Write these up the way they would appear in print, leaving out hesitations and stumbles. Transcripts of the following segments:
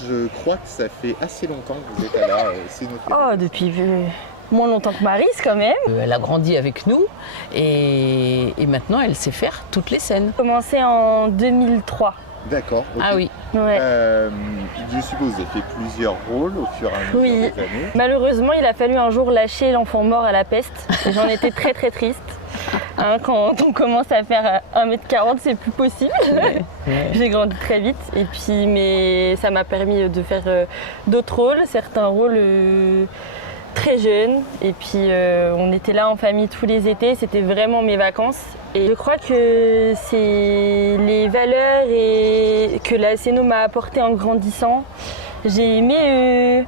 Je crois que ça fait assez longtemps que vous êtes à la Cénophérie. Oh, depuis moins longtemps que Maryse quand même. Elle a grandi avec nous et maintenant elle sait faire toutes les scènes. Commencé en 2003. D'accord. Okay. Ah oui. Ouais. Je suppose que vous avez fait plusieurs rôles au fur et à mesure des années. Malheureusement, il a fallu un jour lâcher l'enfant mort à la peste. Et j'en étais très très triste. Hein, quand on commence à faire 1m40, c'est plus possible. Ouais. J'ai grandi très vite. Et puis, mais ça m'a permis de faire d'autres rôles, certains rôles très jeunes. Et puis, on était là en famille tous les étés. C'était vraiment mes vacances. Et je crois que c'est les valeurs que la Céno m'a apportées en grandissant. J'ai aimé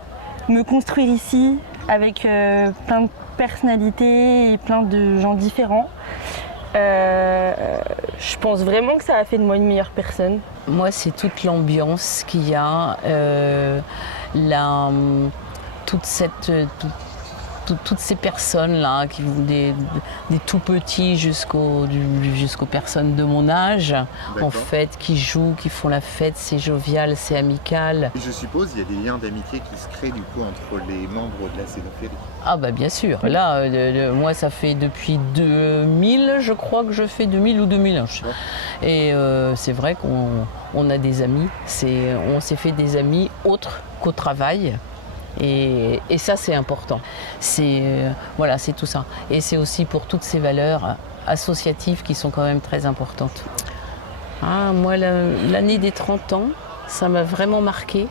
me construire ici avec plein de personnalités et plein de gens différents. Je pense vraiment que ça a fait de moi une meilleure personne. Moi, c'est toute l'ambiance qu'il y a, toutes ces personnes-là, qui vont des tout petits jusqu'aux personnes de mon âge, en fait, qui jouent, qui font la fête, c'est jovial, c'est amical. Et je suppose qu'il y a des liens d'amitié qui se créent du coup entre les membres de la Cénophérie. Ah bah bien sûr, là, moi ça fait depuis 2000, je crois que je fais 2000 ou 2001. Et c'est vrai qu'on a des amis, on s'est fait des amis autres qu'au travail. Et ça, c'est important. Voilà, c'est tout ça. Et c'est aussi pour toutes ces valeurs associatives qui sont quand même très importantes. Ah, moi, l'année des 30 ans, ça m'a vraiment marqué.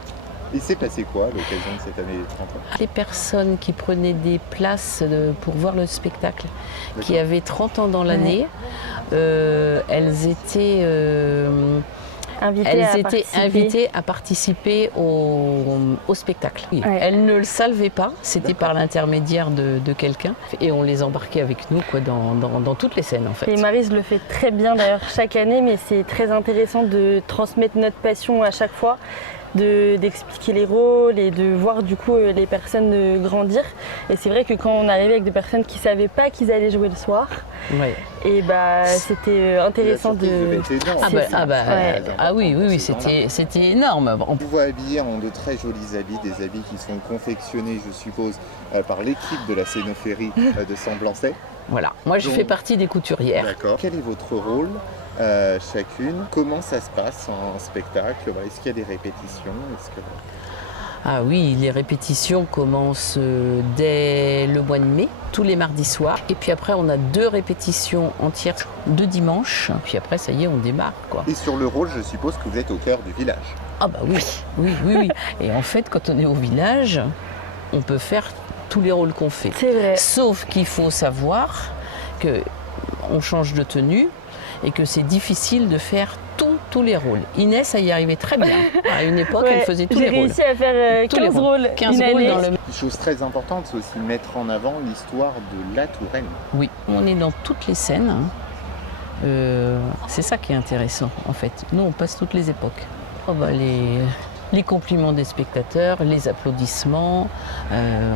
Il s'est passé quoi à l'occasion de cette année des 30 ans? Les personnes qui prenaient des places pour voir le spectacle, qui avaient 30 ans dans l'année, elles étaient invitées à participer au spectacle. Oui. Ouais. Elles ne le savaient pas, c'était par l'intermédiaire de quelqu'un. Et on les embarquait avec nous dans toutes les scènes en fait. Et Maryse le fait très bien d'ailleurs chaque année, mais c'est très intéressant de transmettre notre passion à chaque fois. D'expliquer les rôles et de voir du coup les personnes grandir. Et c'est vrai que quand on arrivait avec des personnes qui ne savaient pas qu'ils allaient jouer le soir, et c'était intéressant de... Oui, c'était énorme. On vous voit habillé en de très jolis habits, des habits qui sont confectionnés, je suppose, par l'équipe de la Cénophérie de Semblançay. Voilà, moi je fais partie des couturières. D'accord. Quel est votre rôle chacune? Comment ça se passe en spectacle? Est-ce qu'il y a des répétitions? Ah oui, les répétitions commencent dès le mois de mai, tous les mardis soirs. Et puis après, on a 2 répétitions entières de dimanche. Puis après, ça y est, on démarre, quoi. Et sur le rôle, je suppose que vous êtes au cœur du village. Ah bah oui. Et en fait, quand on est au village, on peut faire tous les rôles qu'on fait. C'est vrai. Sauf qu'il faut savoir qu'on change de tenue et que c'est difficile de faire tous les rôles. Inès, ça y arrivait très bien. À une époque, elle faisait tous les rôles. J'ai réussi à faire 15 rôles. 15 rôles dans le... Une chose très importante, c'est aussi mettre en avant l'histoire de la Touraine. Oui, on est dans toutes les scènes. C'est ça qui est intéressant, en fait. Nous, on passe toutes les époques. Les compliments des spectateurs, les applaudissements,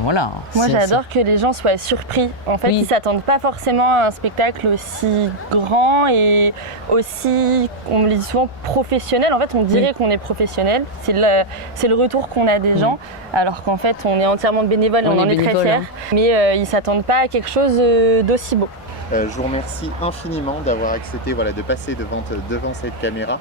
voilà. Moi, j'adore que les gens soient surpris. En fait, ils ne s'attendent pas forcément à un spectacle aussi grand et aussi, on me le dit souvent, professionnel. En fait, on dirait qu'on est professionnel. C'est le retour qu'on a des gens, alors qu'en fait, on est entièrement bénévole et on en est très fiers. Mais ils ne s'attendent pas à quelque chose d'aussi beau. Je vous remercie infiniment d'avoir accepté de passer devant cette caméra.